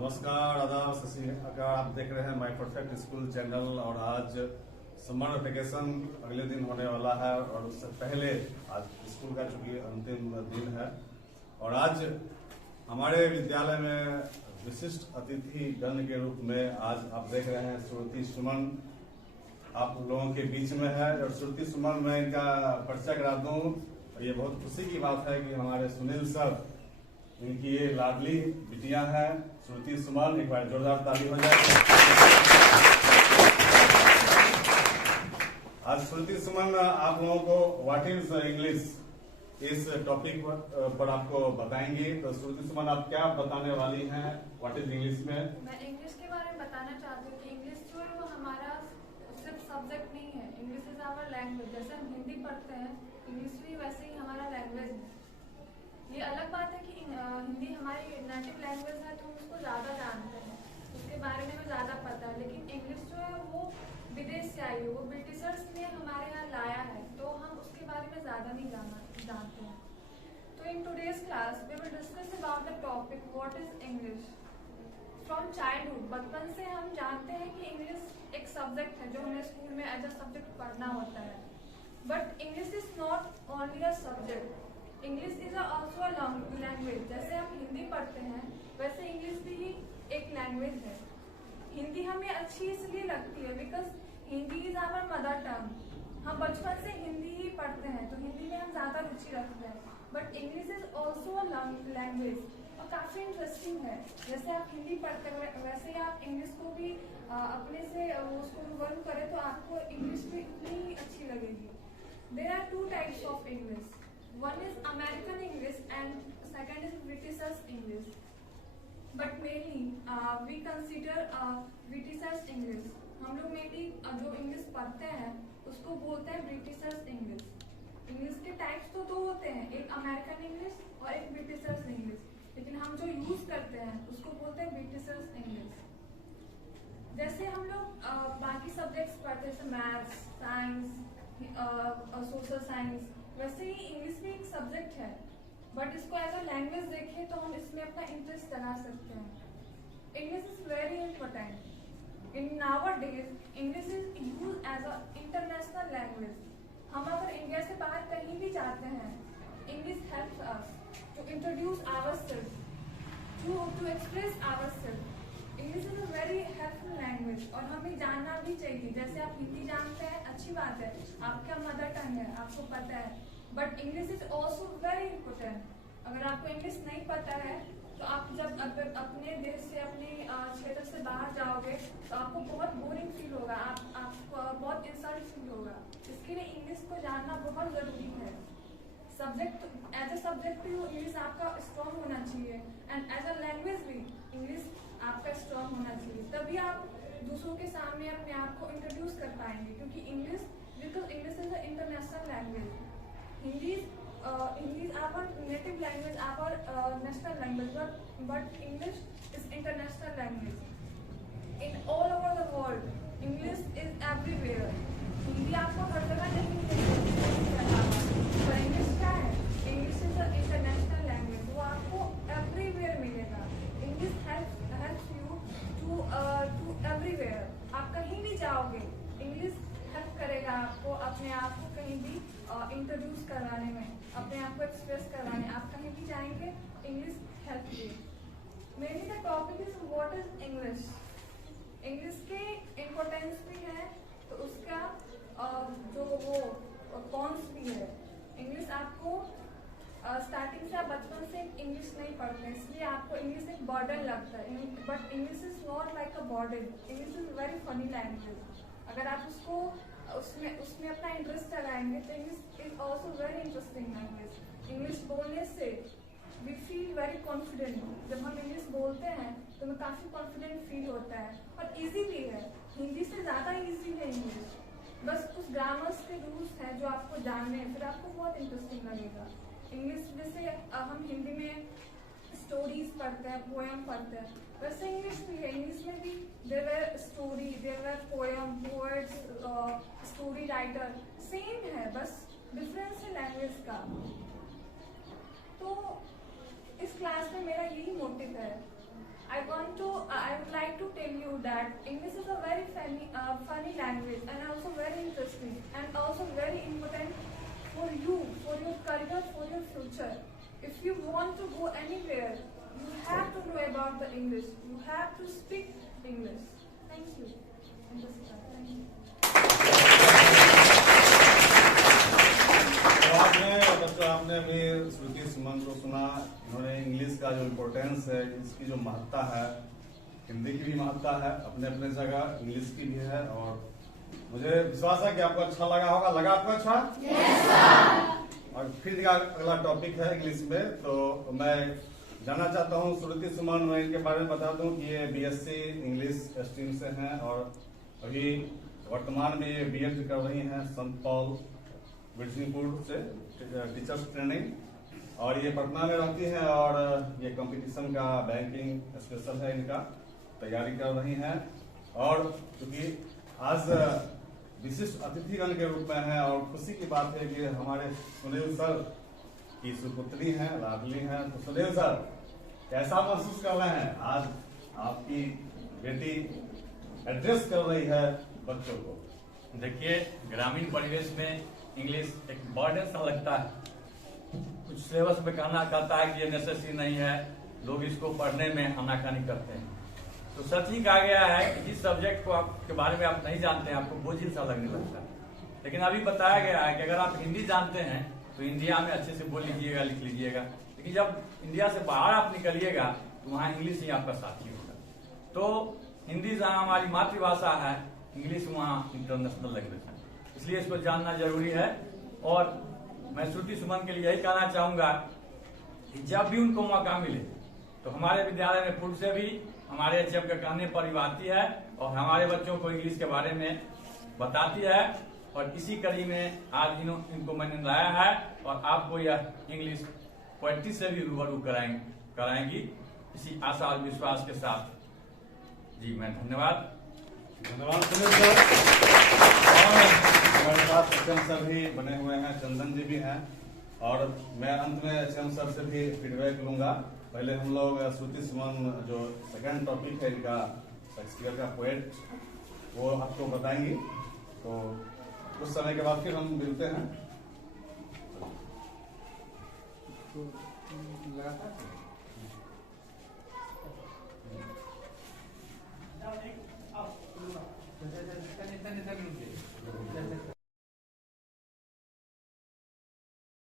नमस्कार, आदाब, सत श्री अकाल। आप देख रहे हैं माय परफेक्ट स्कूल चैनल। और आज समर वेकेशन अगले दिन होने वाला है और उससे पहले आज स्कूल का चूंकि अंतिम दिन है और आज हमारे विद्यालय में विशिष्ट अतिथि गण के रूप में आज आप देख रहे हैं श्रुति सुमन आप लोगों के बीच में है। और श्रुति सुमन मैं इनका परिचय करा दूं। और ये बहुत खुशी की बात है कि हमारे सुनील सर इनकी ये लाडली बिटिया है श्रुति सुमन। एक बार जोरदार ताली हो जाए। आज श्रुति सुमन आप लोगों को व्हाट इज इंग्लिश इस टॉपिक पर आपको बताएंगी। तो श्रुति सुमन आप क्या बताने वाली हैं व्हाट इज इंग्लिश में? मैं इंग्लिश के बारे में बताना चाहती हूँ कि इंग्लिश जो है वो हमारा सिर्फ सब्जेक्ट नहीं है। English is our language. जैसे हम हिंदी पढ़ते हैं, इंग्लिश भी वैसे ही हमारा लैंग्वेज है। ये अलग बात है कि हिंदी हमारी नेटिव लैंग्वेज है तो हम उसको ज़्यादा जानते हैं, उसके बारे में हमें ज़्यादा पता है। लेकिन इंग्लिश जो है वो विदेश से आई है, वो ब्रिटिशर्स ने हमारे यहाँ लाया है, तो हम उसके बारे में ज़्यादा नहीं जानते हैं। तो in today's class we will discuss about the topic what is English. From childhood, बचपन से हम जानते हैं कि इंग्लिश एक सब्जेक्ट है जो हमें स्कूल में एज अ सब्जेक्ट पढ़ना होता है। But English is not only a subject, English is also a language. जैसे हम हिंदी पढ़ते हैं वैसे इंग्लिश भी एक लैंग्वेज है। हिंदी हमें अच्छी इसलिए लगती है because Hindi is our mother tongue. हम बचपन से हिंदी ही पढ़ते हैं तो हिंदी में हम ज़्यादा रुचि रखते हैं। But English is also a language और काफ़ी इंटरेस्टिंग है। जैसे आप हिंदी पढ़ते हैं वैसे ही आप इंग्लिश को भी अपने से उसको लर्न करें तो आपको इंग्लिश भी उतनी ही अच्छी लगेगी। There are two types of English. One is American English and second is Britishers English. But mainly we consider Britishers English. हम लोग mainly जो इंग्लिश पढ़ते हैं उसको बोलते हैं Britishers English. इंग्लिश के टाइप्स तो दो होते हैं, एक अमेरिकन इंग्लिश और एक ब्रिटिशर्स इंग्लिश। लेकिन हम जो यूज करते हैं उसको बोलते हैं ब्रिटिशर्स इंग्लिश। जैसे हम लोग बाकी सब्जेक्ट्स पढ़ते हैं जैसे मैथ्स, साइंस, सोशल साइंस, वैसे ही इंग्लिश भी एक सब्जेक्ट है। बट इसको एज अ लैंग्वेज देखें तो हम इसमें अपना इंटरेस्ट लगा सकते हैं। English is very important in nowadays. English is used as a international language. हम अगर इंडिया से बाहर कहीं भी जाते हैं, English helps us to introduce ourself, to express ourself. English is a very helpful language और हमें जानना भी चाहिए। जैसे आप हिंदी जानते हैं, अच्छी बात है, आपका मदर टंग है, आपको पता है। But English is also very important. अगर आपको इंग्लिश नहीं पता है तो आप जब अपने देश से, अपने क्षेत्र से बाहर जाओगे तो आपको बहुत बोरिंग फील होगा, आपको बहुत इंसल्ट फील होगा। इसके लिए इंग्लिश को जानना बहुत ज़रूरी है। सब्जेक्ट एज अ सब्जेक्ट भी इंग्लिश आपका स्ट्रॉन्ग होना चाहिए एंड एज अ लैंग्वेज भी इंग्लिश आपका स्ट्रॉन्ग होना चाहिए। तभी आप दूसरों के सामने अपने आप को इंट्रोड्यूस कर पाएंगे। क्योंकि English because English is a international language. Hindi is our native language, our national language, but English is international language in all over the world. English is everywhere. Hindi आपको हर जगह नहीं मिलेगी, पर इंग्लिश क्या है? English is a international language, वो आपको एवरीवेयर मिलेगा। English helps you to everywhere. आप कहीं भी जाओगे इंग्लिश हेल्प करेगा आपको अपने आप को कहीं भी इंट्रोड्यूस करवाने में, अपने आप को एक्सप्रेस करवाने। आप कहीं भी जाएंगे इंग्लिश हेल्प देगी। Mainly the topic is what is English. English के इम्पोर्टेंस भी है तो उसका जो वो कॉन्स भी है। इंग्लिश आपको स्टार्टिंग से आप बचपन से इंग्लिश नहीं पढ़ते इसलिए आपको इंग्लिश एक बर्डन लगता है। But English is not like a burden. English is very funny language. अगर आप उसको उसमें अपना इंटरेस्ट लगाएंगे तो English is also very interesting language. English बोलने से वी फील वेरी कॉन्फिडेंट। जब हम इंग्लिश बोलते हैं तो हमें काफ़ी कॉन्फिडेंट फील होता है और ईजी भी है। हिंदी से ज़्यादा ईजी है इंग्लिश। बस कुछ ग्रामर्स के रूल्स हैं जो आपको जानने हैं, फिर आपको बहुत इंटरेस्टिंग लगेगा। इंग्लिश जैसे हम हिंदी में स्टोरीज पढ़ते हैं, पोएम पढ़ते हैं, वैसे इंग्लिश भी है। इंग्लिश में भी there were story, there were poem, poets, story writer, same है, बस डिफरेंस है लैंग्वेज का। तो इस क्लास में मेरा यही मोटिव है I would like to tell you that English is a very funny language and also very interesting and also very important for you, for your career, for your future. If you want to go anywhere, you have to know about the English. You have to speak English. Thank you. Thank you. तो आपने अभी श्रुति सुमन को सुना। इन्होंने English का जो importance है, इसकी जो महत्ता है, हिंदी की भी महत्ता है अपने अपने जगह, इंग्लिश की भी है। और मुझे विश्वास है कि आपको अच्छा लगा होगा। लगा आपको अच्छा? Yes, sir. और फिर अगला टॉपिक है इंग्लिश में। तो मैं जानना चाहता हूँ श्रुति सुमन, मैं इनके बारे में बता दूं कि ये बीएससी इंग्लिश स्ट्रीम से हैं और अभी वर्तमान में ये बीएड कर रही हैं संत पॉल विजनीपुर से टीचर्स ट्रेनिंग। और ये पटना में रहती हैं और ये कंपटीशन का बैंकिंग स्पेशल है, इनका तैयारी कर रही हैं। और क्योंकि आज विशिष्ट अतिथिगण के रूप में है और खुशी की बात है कि हमारे सुनील सर की सुपुत्री हैं, लाडली हैं। तो सुनील सर, कैसा महसूस कर रहे हैं? आज आपकी बेटी एड्रेस कर रही है बच्चों को। देखिए, ग्रामीण परिवेश में इंग्लिश एक बर्डन सा लगता है। कुछ सिलेबस में कहता है कि ये नेसेसरी नहीं है, लोग इसको पढ़ने में आनाकानी करते हैं। तो सच ही कहा गया है कि जिस सब्जेक्ट को आपके बारे में आप नहीं जानते हैं, आपको बोझिल सा लगने लगता है। लेकिन अभी बताया गया है कि अगर आप हिंदी जानते हैं तो इंडिया में अच्छे से बोल लीजिएगा, लिख लीजिएगा। लेकिन जब इंडिया से बाहर आप निकलिएगा तो वहाँ इंग्लिश ही आपका साथी होगा। तो हिंदी जहाँ हमारी मातृभाषा है, इंग्लिश वहाँ इंटरनेशनल लैंग्वेज है, इसलिए इसको जानना जरूरी है। और मैं श्रुति सुमन के लिए यही कहना चाहूंगा कि जब भी उनको मौका मिले तो हमारे विद्यालय में पूर्व से भी हमारे एचएम के कहने पर ही आती है और हमारे बच्चों को इंग्लिश के बारे में बताती है। और इसी कड़ी में आज इनको मैंने लाया है और आपको यह इंग्लिश पोएट्री से भी रूबरू कराएंगी, इसी आशा और विश्वास के साथ। जी मैं धन्यवाद सुनील सर। और हमारे साथ एचएम सर भी बने हुए हैं, चंदन जी भी हैं। और मैं अंत में एचएम सर से भी फीडबैक लूंगा। पहले हम लोग श्रुति सुमन जो सेकंड टॉपिक है इनका शेक्सपियर का पोएट, वो आपको बताएंगी। तो कुछ समय के बाद फिर हम मिलते हैं।